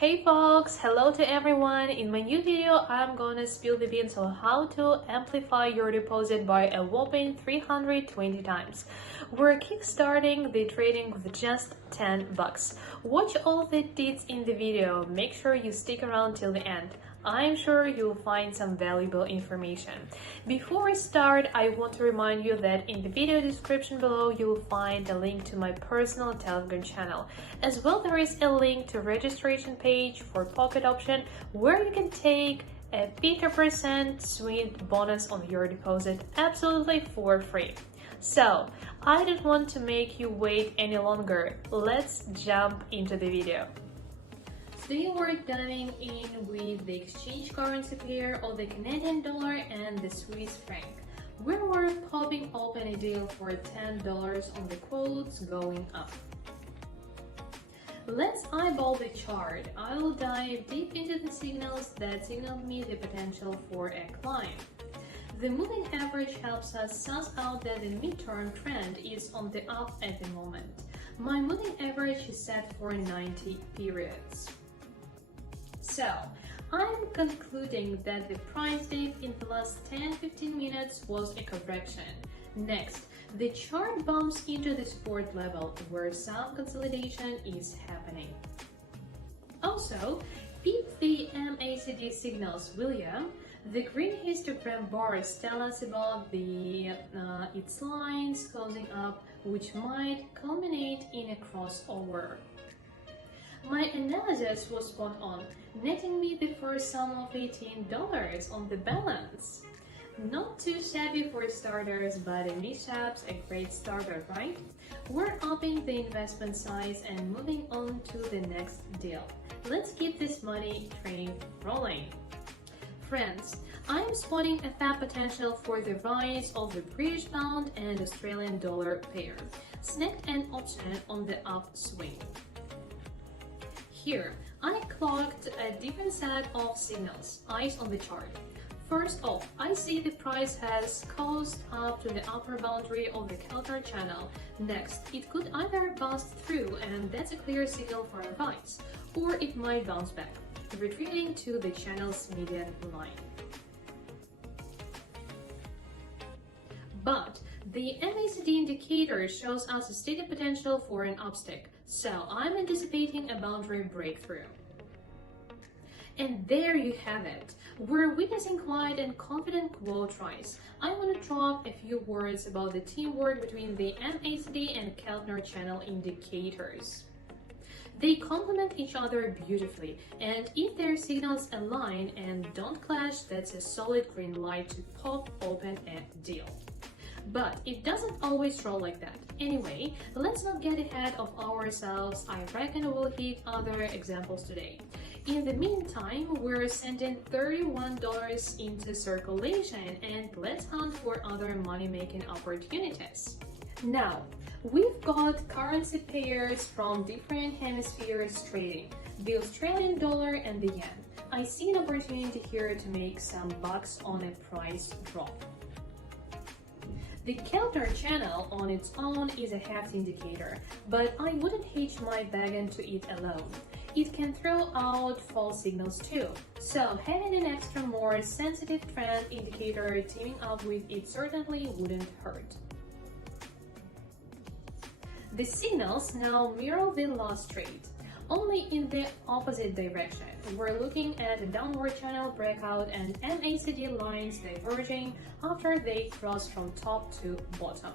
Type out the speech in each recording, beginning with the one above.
Hey folks, hello to everyone. In my new video, I'm gonna spill the beans on how to amplify your deposit by a whopping 320 times. We're kickstarting the trading with just 10 bucks. Watch all the deets in the video. Make sure you stick around till the end. I'm sure you'll find some valuable information. Before we start, I want to remind you that in the video description below, you'll find a link to my personal Telegram channel. As well, there is a link to registration page for pocket option where you can take a 50% sweet bonus on your deposit absolutely for free. So, I don't want to make you wait any longer. Let's jump into the video. Today we're diving in with the exchange currency pair of the Canadian dollar and the Swiss franc, where we're popping open a deal for $10 on the quotes going up. Let's eyeball the chart. I'll dive deep into the signals that signal me the potential for a climb. The moving average helps us suss out that the midterm trend is on the up at the moment. My moving average is set for 90 periods. So, I'm concluding that the price dip in the last 10-15 minutes was a correction. Next, the chart bumps into the support level where some consolidation is happening. Also, peep the MACD signals, will ya? The green histogram bars tell us about its lines closing up, which might culminate in a crossover. My analysis was spot on, netting me the first sum of $18 on the balance. Not too shabby for starters, but a mishap's a great starter, right? We're upping the investment size and moving on to the next deal. Let's keep this money train rolling. Friends, I'm spotting a fab potential for the rise of the British pound and Australian dollar pair. Snagged an option on the upswing. Here, I clocked a different set of signals, eyes on the chart. First off, I see the price has coasted up to the upper boundary of the Keltner channel. Next, it could either bust through, and that's a clear signal for a rise, or it might bounce back, retreating to the channel's median line. But the MACD indicator shows us a steady potential for an upstick, so I'm anticipating a boundary breakthrough. And there you have it. We're witnessing quite a confident quote rise. I want to drop a few words about the teamwork between the MACD and Keltner channel indicators. They complement each other beautifully, and if their signals align and don't clash, that's a solid green light to pop open a deal. But it doesn't always roll like that. Anyway, let's not get ahead of ourselves. I reckon we'll hit other examples today. In the meantime, we're sending $31 into circulation, and let's hunt for other money-making opportunities. Now, we've got currency pairs from different hemispheres trading, the Australian dollar and the yen. I see an opportunity here to make some bucks on a price drop. The Keltner channel on its own is a hefty indicator, but I wouldn't hitch my wagon to it alone. It can throw out false signals too, so having an extra more sensitive trend indicator teaming up with it certainly wouldn't hurt. The signals now mirror the last trade, only in the opposite direction. We're looking at a downward channel breakout and MACD lines diverging after they cross from top to bottom.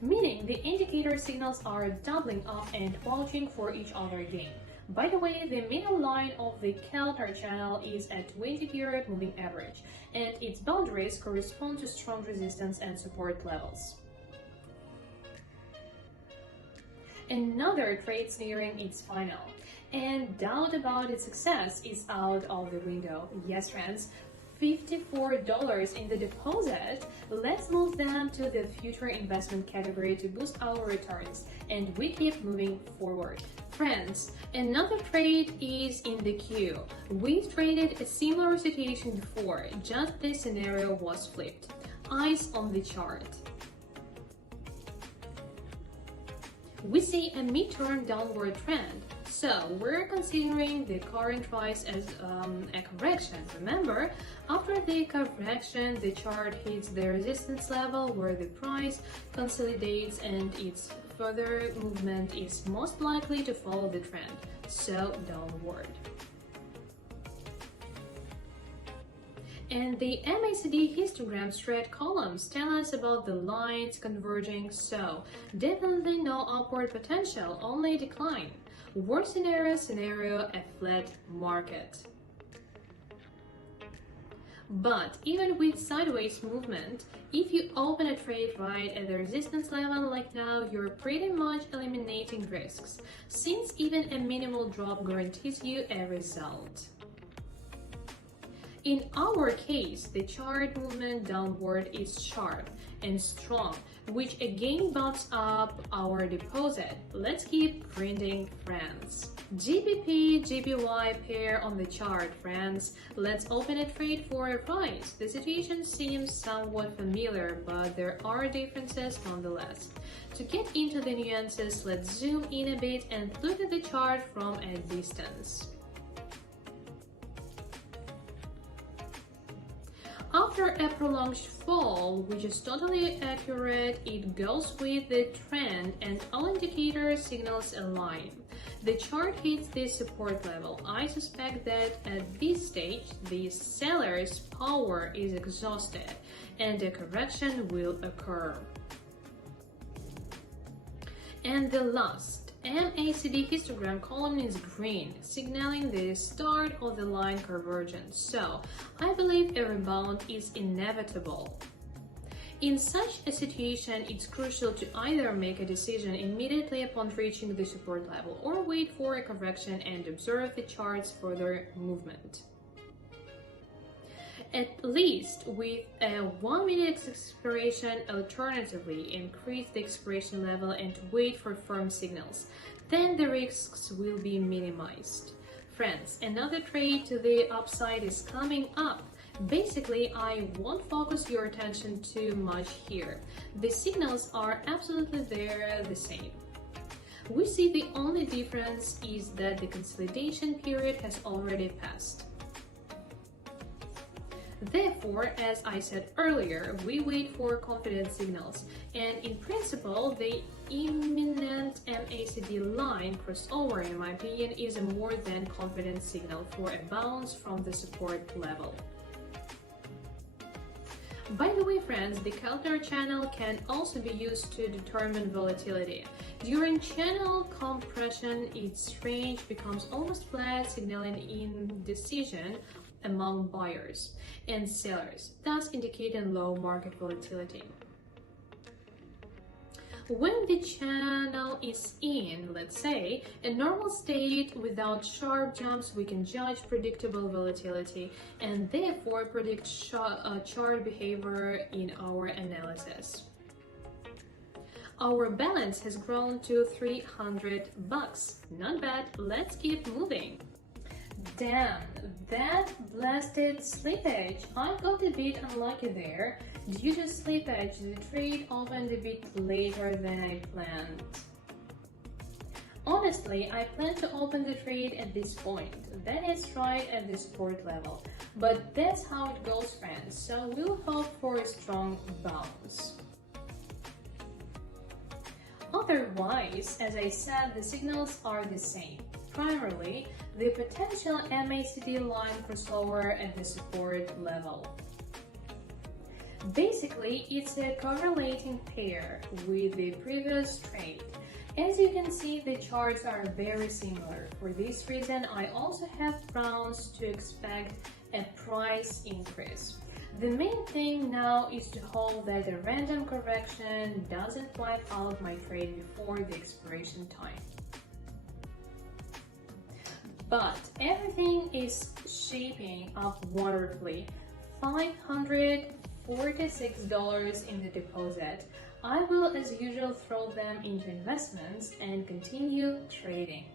Meaning the indicator signals are doubling up and vouching for each other again. By the way, the middle line of the Keltner channel is a 20-period moving average, and its boundaries correspond to strong resistance and support levels. Another trade's nearing its final, and doubt about its success is out of the window. Yes, friends, $54 in the deposit. Let's move them to the future investment category to boost our returns, and we keep moving forward. Friends, another trade is in the queue. We've traded a similar situation before, just this scenario was flipped. Eyes on the chart. We see a midterm downward trend, So we're considering the current price as a correction. Remember, after the correction, the chart hits the resistance level where the price consolidates and its further movement is most likely to follow the trend, so downward. And the MACD histogram spread columns tell us about the lines converging, so definitely no upward potential, only decline. Worst scenario, a flat market. But even with sideways movement, if you open a trade right at the resistance level like now, you're pretty much eliminating risks, since even a minimal drop guarantees you a result. In our case, the chart movement downward is sharp and strong, which again bumps up our deposit. Let's keep printing, friends. GBP-GBY pair on the chart, friends. Let's open a trade for a price. The situation seems somewhat familiar, but there are differences nonetheless. To get into the nuances, let's zoom in a bit and look at the chart from a distance. After a prolonged fall, which is totally accurate, it goes with the trend and all indicators signals align. The chart hits this support level. I suspect that at this stage, the seller's power is exhausted and a correction will occur. And the last MACD histogram column is green, signaling the start of the line convergence, so I believe a rebound is inevitable. In such a situation, it's crucial to either make a decision immediately upon reaching the support level or wait for a correction and observe the chart's further movement. At least with a 1 minute expiration, alternatively increase the expiration level and wait for firm signals. Then the risks will be minimized. Friends, another trade to the upside is coming up. Basically, I won't focus your attention too much here. The signals are absolutely there the same. We see the only difference is that the consolidation period has already passed. Therefore, as I said earlier, we wait for confidence signals, and in principle, the imminent MACD line crossover, in my opinion, is a more than confident signal for a bounce from the support level. By the way, friends, the calculator channel can also be used to determine volatility. During channel compression, its range becomes almost flat, signaling indecision among buyers and sellers, thus indicating low market volatility. When the channel is in, let's say, a normal state without sharp jumps, we can judge predictable volatility and therefore predict chart behavior in our analysis. Our balance has grown to $300. Not bad, let's keep moving. Damn, that blasted slippage. I got a bit unlucky there. Due to slippage, the trade opened a bit later than I planned. Honestly, I plan to open the trade at this point. That is right at the support level. But that's how it goes, friends, so we'll hope for a strong bounce. Otherwise, as I said, the signals are the same. Primarily, the potential MACD line crossover at the support level. Basically, it's a correlating pair with the previous trade. As you can see, the charts are very similar. For this reason, I also have grounds to expect a price increase. The main thing now is to hope that a random correction doesn't wipe out my trade before the expiration time. But everything is shaping up wonderfully. $546 in the deposit. I will, as usual, throw them into investments and continue trading.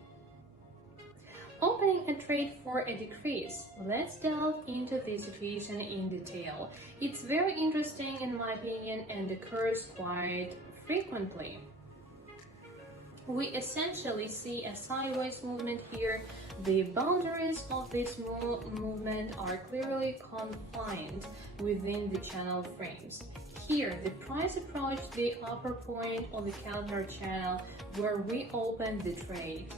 Opening a trade for a decrease. Let's delve into the situation in detail. It's very interesting in my opinion and occurs quite frequently. We essentially see a sideways movement here. The boundaries of this movement are clearly confined within the channel frames. Here, the price approached the upper point of the counter channel where we opened the trade.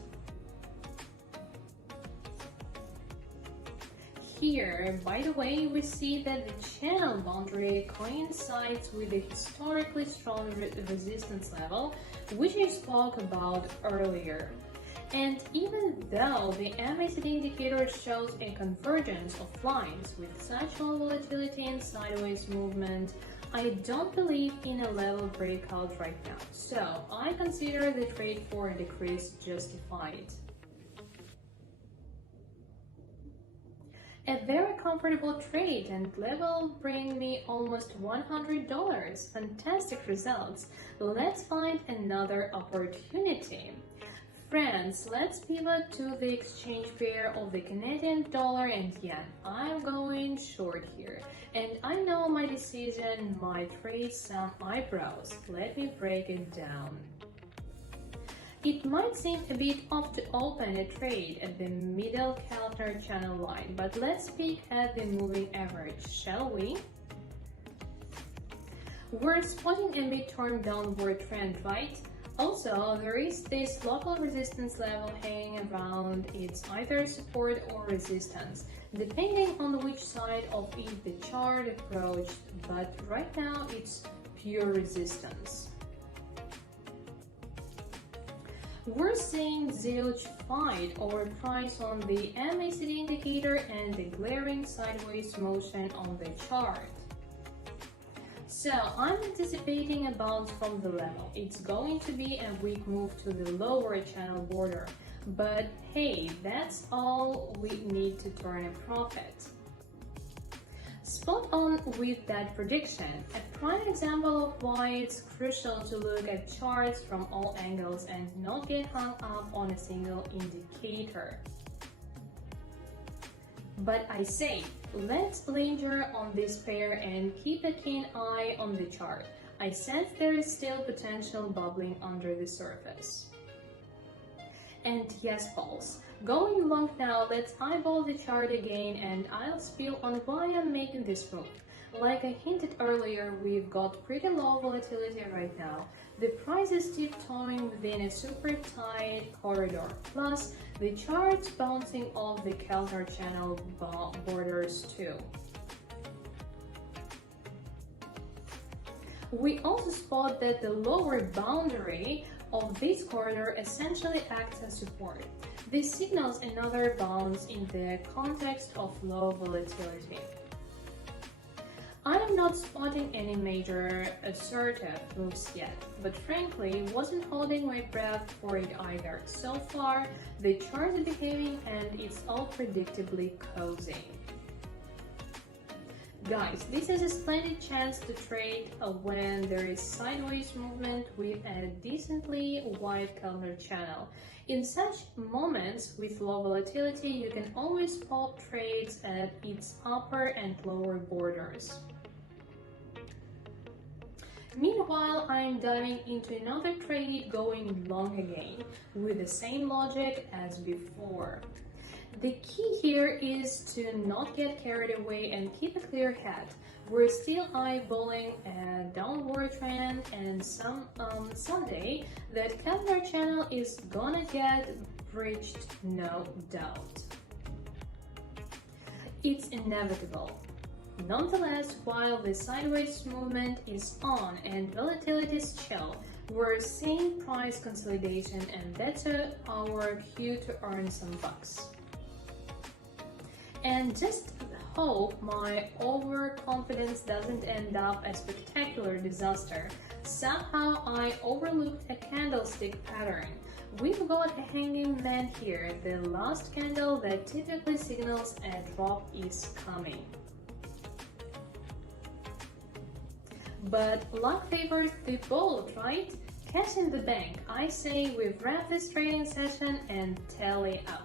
Here, by the way, we see that the channel boundary coincides with the historically strong resistance level, which I spoke about earlier. And even though the MACD indicator shows a convergence of lines with such low volatility and sideways movement, I don't believe in a level breakout right now, so I consider the trade for a decrease justified. A very comfortable trade and level bring me almost $100. Fantastic results. Let's find another opportunity. Friends, let's pivot to the exchange pair of the Canadian dollar and yen. I'm going short here, and I know my decision might raise some eyebrows. Let me break it down. It might seem a bit off to open a trade at the middle counter channel line, but let's peek at the moving average, shall we? We're spotting a midterm downward trend, right? Also, there is this local resistance level hanging around. It's either support or resistance, depending on which side of it the chart approached, but right now it's pure resistance. We're seeing zilch fight over price on the MACD indicator and the glaring sideways motion on the chart. So I'm anticipating a bounce from the level. It's going to be a weak move to the lower channel border, but hey, that's all we need to turn a profit. Spot on with that prediction, a prime example of why it's crucial to look at charts from all angles and not get hung up on a single indicator. But I say, let's linger on this pair and keep a keen eye on the chart. I sense there is still potential bubbling under the surface. And yes, folks, going long now, let's eyeball the chart again and I'll spill on why I'm making this move. Like I hinted earlier, we've got pretty low volatility right now. The price is tiptoeing within a super tight corridor. Plus, the chart's bouncing off the counter channel borders too. We also spot that the lower boundary of this corridor essentially acts as support. This signals another bounce in the context of low volatility. I am not spotting any major assertive moves yet, but frankly wasn't holding my breath for it either. So far, the chart is behaving and it's all predictably cozy. Guys, this is a splendid chance to trade when there is sideways movement with a decently wide counter channel. In such moments with low volatility, you can always spot trades at its upper and lower borders. Meanwhile, I'm diving into another trade going long again, with the same logic as before. The key here is to not get carried away and keep a clear head. We're still eyeballing a downward trend, and someday that counter channel is gonna get breached, no doubt. It's inevitable. Nonetheless, while the sideways movement is on and volatility is chill, we're seeing price consolidation, and that's our cue to earn some bucks. And just hope my overconfidence doesn't end up a spectacular disaster. Somehow I overlooked a candlestick pattern. We've got a hanging man here, the last candle that typically signals a drop is coming. But luck favors the bold, right? Cash in the bank. I say we've wrapped this trading session and tally up.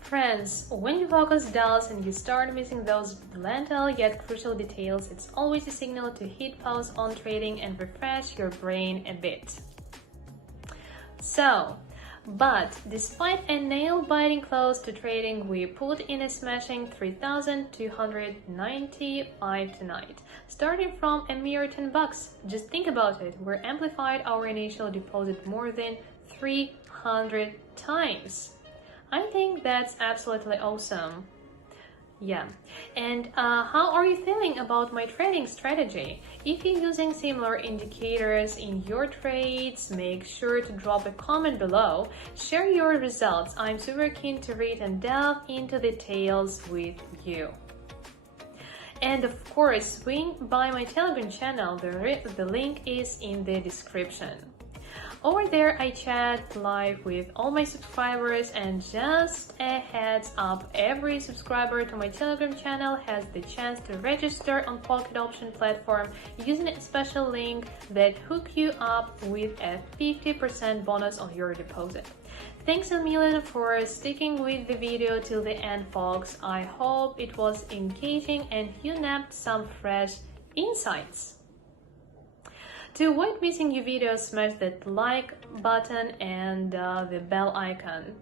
Friends, when you focus dulls and you start missing those lentil yet crucial details, it's always a signal to hit pause on trading and refresh your brain a bit. But despite a nail-biting close to trading, we put in a smashing 3,295 tonight, starting from a mere $10. Just think about it, we amplified our initial deposit more than 300 times. I think that's absolutely awesome. Yeah, and how are you feeling about my trading strategy? If you're using similar indicators in your trades, make sure to drop a comment below. Share your results. I'm super keen to read and delve into the details with you. And of course, swing by my Telegram channel. The link is in the description. Over there, I chat live with all my subscribers, and just a heads up, every subscriber to my Telegram channel has the chance to register on Polkadot option platform using a special link that hook you up with a 50% bonus on your deposit. Thanks a million for sticking with the video till the end, folks. I hope it was engaging and you nabbed some fresh insights. To avoid missing new videos, smash that like button and the bell icon.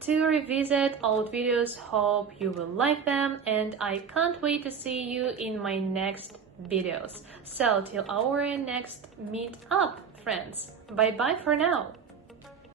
To revisit old videos, hope you will like them, and I can't wait to see you in my next videos. So till our next meet up, friends. Bye bye for now.